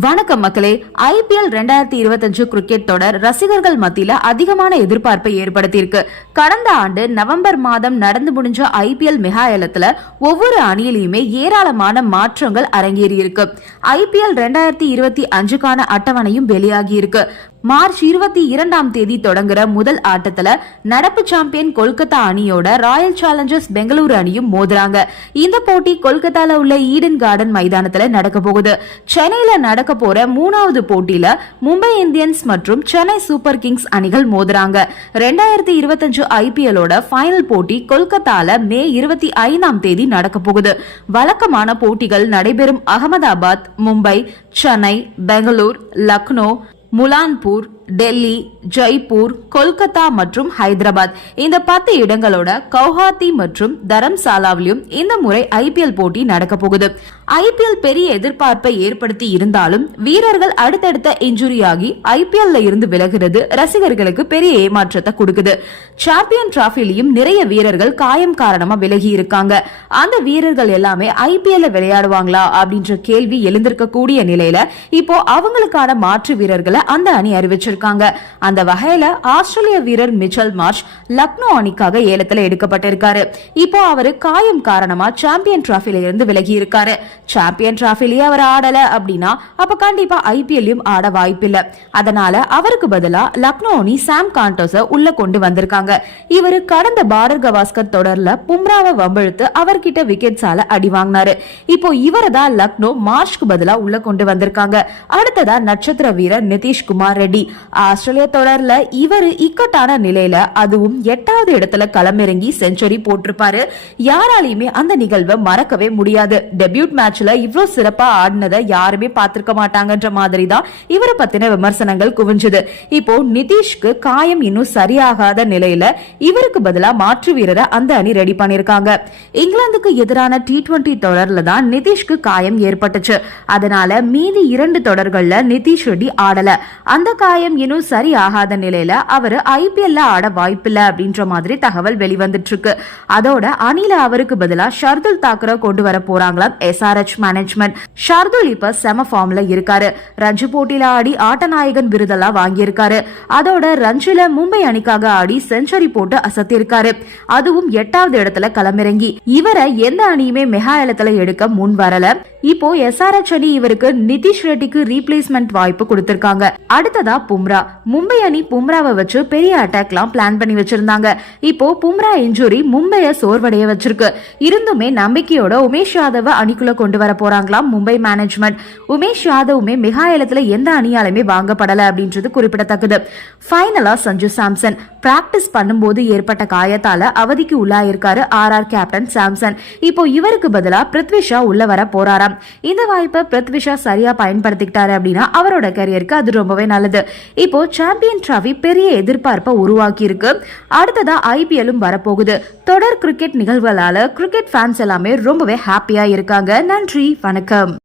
வணக்கம் மக்களே. ஐபிஎல் ரெண்டாயிரத்தி இருபத்தஞ்சு கிரிக்கெட் தொடர் ரசிகர்கள் மத்தியில அதிகமான எதிர்பார்ப்பை ஏற்படுத்தியிருக்கு. கடந்த ஆண்டு நவம்பர் மாதம் நடந்து முடிஞ்ச ஐபிஎல் மெகாயலத்துல ஒவ்வொரு அணியிலையுமே ஏராளமான மாற்றங்கள் அரங்கேறி இருக்கு ஐபிஎல் ரெண்டாயிரத்தி இருபத்தி அஞ்சுக்கான அட்டவணையும் வெளியாகி இருக்கு மார்ச் இருபத்தி இரண்டாம் தேதி தொடங்குற முதல் ஆட்டத்துல நடப்பு சாம்பியன் கொல்கத்தா அணியோட ராயல் சேலஞ்சர்ஸ் பெங்களூரு அணியும் மோதுறாங்க. இந்த போட்டி கொல்கத்தால உள்ள ஈடன் கார்டன் மைதானத்துல நடக்க போகுது. சென்னையில நடக்க போற மூணாவது போட்டியில மும்பை இந்தியன்ஸ் மற்றும் சென்னை சூப்பர் கிங்ஸ் அணிகள் மோதுறாங்க. ரெண்டாயிரத்தி இருபத்தஞ்சு ஐபிஎலோட ஃபைனல் போட்டி கொல்கத்தால மே இருபத்தி ஐந்தாம் தேதி நடக்க போகுது. வழக்கமான போட்டிகள் நடைபெறும் அகமதாபாத் மும்பை சென்னை பெங்களூர் லக்னோ મુલાનપુર டெல்லி ஜெய்ப்பூர் கொல்கத்தா மற்றும் ஹைதராபாத். இந்த பத்து இடங்களோட கவுஹாத்தி மற்றும் தரம்சாலாவிலும் இந்த முறை ஐபிஎல் போட்டி நடக்க போகுது. ஐபிஎல் பெரிய எதிர்பார்ப்பை ஏற்படுத்தி இருந்தாலும் வீரர்கள் அடுத்தடுத்த இன்ஜுரியாகி ஐபிஎல்ல இருந்து விலகிறது ரசிகர்களுக்கு பெரிய ஏமாற்றத்தை கொடுக்குது. சாம்பியன் டிராபிலையும் நிறைய வீரர்கள் காயம் காரணமா விலகி இருக்காங்க. அந்த வீரர்கள் எல்லாமே ஐபிஎல்ல விளையாடுவாங்களா அப்படின்ற கேள்வி எழுந்திருக்கக்கூடிய நிலையில இப்போ அவங்களுக்கான மாற்று வீரர்களை அந்த அணி அறிவிச்சிருக்காங்க அந்த வகையில ஆஸ்திரேலிய வீரர் மிச்சல் மார்ச் லக்னோ அணிக்காக ஏலத்துல எடுக்கப்பட்டிருக்காரு. இப்போ அவரு காயம் காரணமா சாம்பியன் டிராபில இருந்து விலகி இருக்காரு சாம்பியன் டிராபிலேயே அவர் ஆடல அப்படின்னா அப்ப கண்டிப்பா ஐபிஎல்லையும் ஆட வாய்ப்பில்லை. அதனால அவருக்கு பதிலா லக்னோ அணி சாம் காண்டோஸ உள்ள கொண்டு வந்திருக்காங்க. இவரு கடந்த பாரர் கவாஸ்கர் தொடர்ல பும்ராவை வம்பிழுத்து அவர்கிட்ட விக்கெட்ஸால அடி வாங்கினாரு. இப்போ இவரை தான் லக்னோ மார்ஷ்க்கு பதிலா உள்ள கொண்டு வந்திருக்காங்க. அடுத்ததா நட்சத்திர வீரர் நிதிஷ்குமார் ரெட்டி. ஆஸ்திரேலிய தொடர்ல இவர் இக்கட்டான நிலையில அதுவும் எட்டாவது இடத்துல களமிறங்கி செஞ்சுரி போட்டிருப்பாரு. யாராலையுமே அந்த நிகழ்வை மறக்கவே முடியாது. டெபியூட் மேட்ச்ல இவ்வளவு சிறப்பா ஆடினதை யாருமே பார்த்திருக்க மாட்டாங்கன்ற மாதிரி தான் இவரை பத்தின விமர்சனங்கள் குவிஞ்சது. இப்போ நிதிஷ்க்கு காயம் இன்னும் சரியாகாத நிலையில இவருக்கு பதிலா மாற்று வீரரை அந்த அணி ரெடி பண்ணிருக்காங்க. இங்கிலாந்துக்கு எதிரான டி டுவெண்டி தொடர்ல தான் நிதிஷ்க்கு காயம் ஏற்பட்டுச்சு. அதனால மீதி இரண்டு தொடர்கள்ல நிதிஷ் ரெட்டி ஆடல. அந்த காயம் காயம் இன்னும் சரி ஆகாத நிலையில அவர் ஐபிஎல்ல ஆட வாய்ப்பில்லை அப்படின்ற மாதிரி தகவல் வெளிவந்துட்டு இருக்கு அதோட அணில அவருக்கு பதிலா ஷர்துல் தாக்கரை கொண்டு வர போறாங்களாம் எஸ்ஆர்எச் மேனேஜ்மெண்ட் ஷர்துல் இப்ப செம ஃபார்ம்ல இருக்காரு. ரஞ்சு போட்டியில ஆடி ஆட்டநாயகன் விருதெல்லாம் வாங்கியிருக்காரு. அதோட ரஞ்சில மும்பை அணிக்காக ஆடி செஞ்சுரி போட்டு அசத்திருக்காரு. அதுவும் எட்டாவது இடத்துல களமிறங்கி. இவரை எந்த அணியுமே மெகா இடத்துல எடுக்க முன் வரல. இப்போ எஸ்ஆர்எச் அணி இவருக்கு நிதிஷ் ரெட்டிக்கு ரீப்ளேஸ்மெண்ட் வாய்ப்பு கொடுத்திருக்காங்க. அடுத்ததா பும்ரா. மும்பை அணி பும்ராவை வச்சு பெரிய அட்டாக்லாம் பிளான் பண்ணி வச்சிருந்தாங்க. இப்போ பும்ரா இன்ஜுரி மும்பைய சோர்வடைய வச்சிருக்கு. இருந்துமே நம்பிக்கையோட உமேஷ் யாதவ அணிக்குள்ள கொண்டு வர போறாங்களாம் மும்பை மேனேஜ்மெண்ட் உமேஷ் யாதவுமே மிகாயலத்துல எந்த அணியாலுமே வாங்கப்படல அப்படின்றது குறிப்பிடத்தக்கது. ஃபைனலா சஞ்சு சாம்சன். பிராக்டிஸ் பண்ணும்போது ஏற்பட்ட காயத்தால அவதிக்கு உள்ளாயிருக்காரு ஆர் ஆர் கேப்டன் சாம்சன். இப்போ இவருக்கு பதிலா பிருத்விஷா உள்ள வர போறாராம். இந்த வாய்ப்பை பிருத்விஷா சரியா பயன்படுத்திக்கிட்டாரு அப்படின்னா அவரோட கரியருக்கு அது ரொம்பவே நல்லது. இப்போ சாம்பியன் டிராஃபி பெரிய எதிர்பார்ப்பை உருவாக்கி இருக்கு அடுத்ததா ஐபிஎல்லும் வரப்போகுது. தொடர் கிரிக்கெட் நிகழ்வுகளால கிரிக்கெட் ஃபேன்ஸ் எல்லாமே ரொம்பவே ஹாப்பியா இருக்காங்க. நன்றி வணக்கம்.